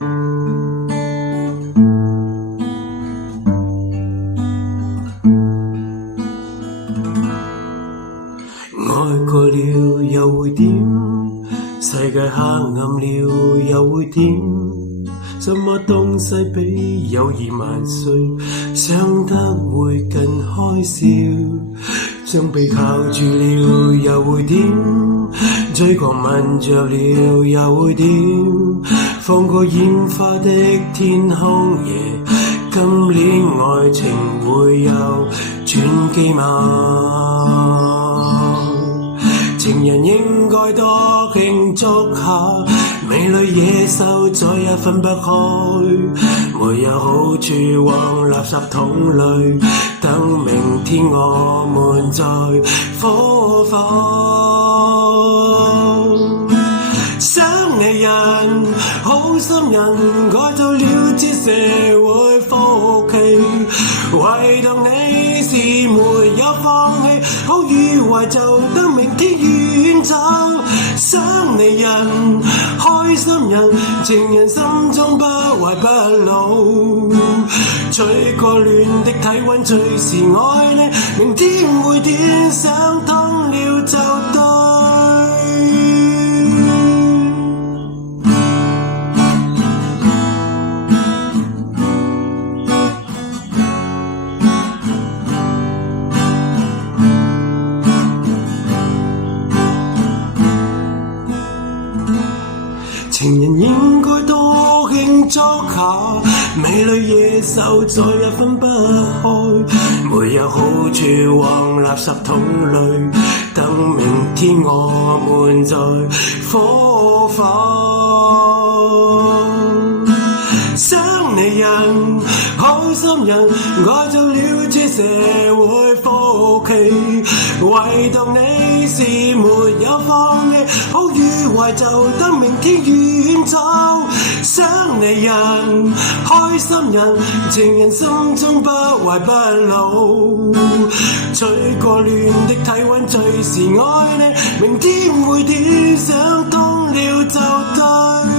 愛過了又會點？世界黑暗了又會點？什麼東西比友誼萬歲？想得會更開笑，將被靠住了又會點？嘴角吻着了又會點？放過煙花的天空夜，今年愛情會有轉機嗎？情人應該多慶祝下，美女野獸再也分不開，沒有好處往垃圾桶裏，等明天我們再火化。想你人，好心人，改造了這社會風氣，唯獨你是沒有放棄，好與壞就等明天遠走。想你人，開心人，情人心中不壞不老，吹過暖的體溫最是愛你，明天會點想通了就對。情人應該多慶祝下，美女野獸再也分不開，沒有好處往垃圾桶裏，等明天我們再火化。想你人，好心人，改造了這社會風氣，唯獨你是沒有放棄，好與壞就等明天遠走。想你人，開心人，情人心中不壞不老，吹過暖的體溫最是愛你，明天會點想通了就對。